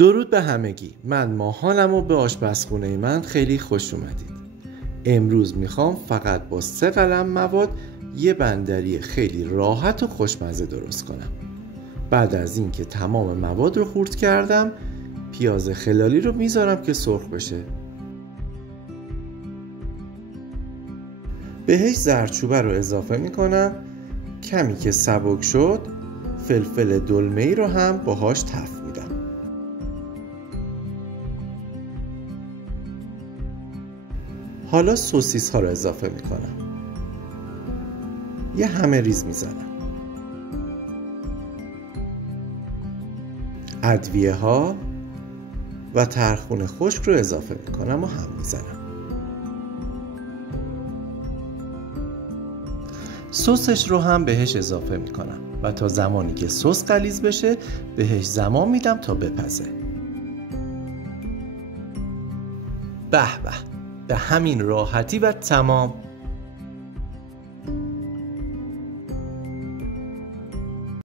درود به همگی. من ماهانم و به آشپزخونه من خیلی خوش اومدید. امروز میخوام فقط با 3 قلم مواد یه بندری خیلی راحت و خوشمزه درست کنم. بعد از این که تمام مواد رو خورد کردم، پیاز خلالی رو میذارم که سرخ بشه. بهش زردچوبه رو اضافه میکنم. کمی که سبک شد، فلفل دلمه‌ای رو هم باهاش تفت میدم. حالا سوسیس ها رو اضافه میکنم. یه همه ریز میزنم. ادویه ها و طرخون خشک رو اضافه میکنم و هم میزنم. سسش رو هم بهش اضافه میکنم و تا زمانی که سس غلیظ بشه بهش زمان میدم تا بپزه. به به، به همین راحتی و تمام.